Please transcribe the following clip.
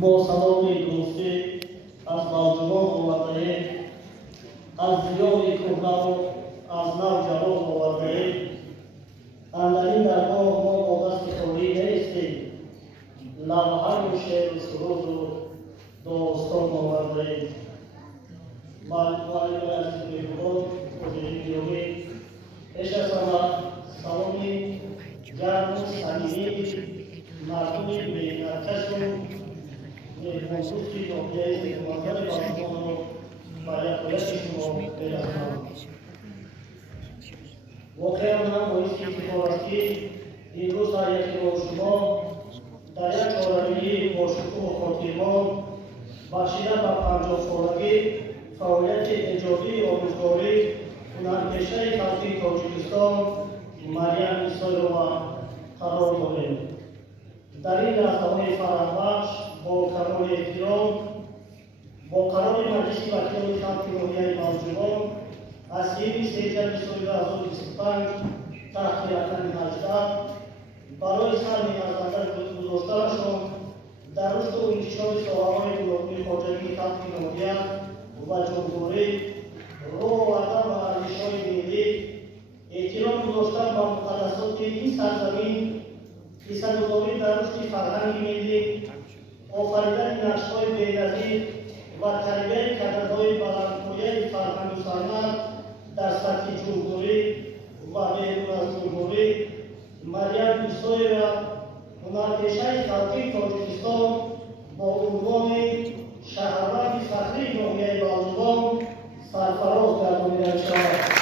با سلام دوستی از نوجوان آورده از زیاد کهنه و از نوجوان آورده اندرین درگاه ما با دست خالی نیستیم لوحه و شعر و سرود و داستان آورده معلم عزیز مهربان حضور گرامی پیش از همه سلامی گرم و صمیمی مردم مهنتکش و مهمان‌دوستی ناحیه مقدم بازمان رو برای خودش شما برسانم. واقعا من باعث افتخار است که امروز در یکی با شما در یک چهارراه با شکوه و خاطرمان بخشیده به 50 سالگی فعالیت ایجادی و آموزگاری هنرپیشه خلقی تاجیکستان مریم ایسایلووا قرار دادیم. در این لحظه‌های فرح‌بخش با کمال احترام با قرار مجلس وکیل خلق ناحیه نوجوان از 23/12/2025 تحت رقم 18 برای سرنیزنده گذاشتنشان در رشد و انتشار ساحه‌های گوناگون خواجگی خلق ناحیه و جمهوری روح و ادب و ارزش‌های ملی احترام گذاشتن به مقدسات این سرزمین حصه‌گذاری در رشد فرهنگ ملی آفریدن نقش‌های بی‌نظیر و تربیت کدرهای بلندپایه فرهنگ و صنعت در سطح جمهوری و بیرون از جمهوری مریم ایسایلووا هنرپیشه خلقی تاجیکستان با عنوان شهروند فخری ناحیه نوجوان سرفراز گردانیده شود.